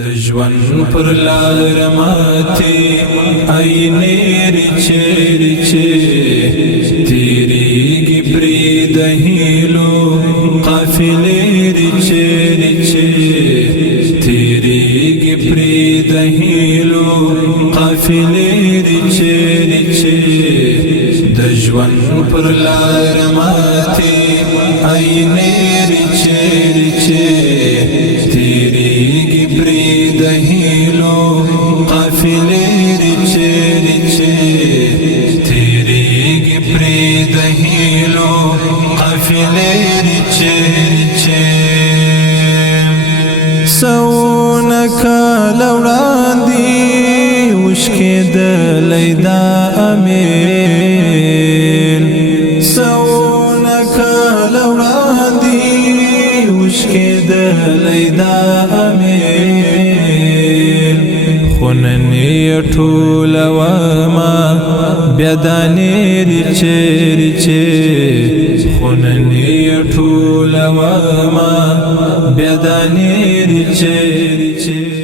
د ژوند پر لار ماتې آینې ریچې ریچې تیریږي پرې د هیلو قافلې ریچې ریچې تیریږي پرې د هیلو قافلې ریچې ریچې د ژوند پر لار ماتې آینې ریچې ریچې تیریږي پرې د هیلو قافلې ریچې ریچې تیریږي پرې د هیلو قافلې ریچې ریچې سونه کاله وړاندې وشکېدلی دا امېل سونه کاله وړاندې وشکېدلی دا امېل خو نن یې ټولومه بیا دانې ریچې ریچې خو نن یې ټولومه بیا دانې ریچې ریچې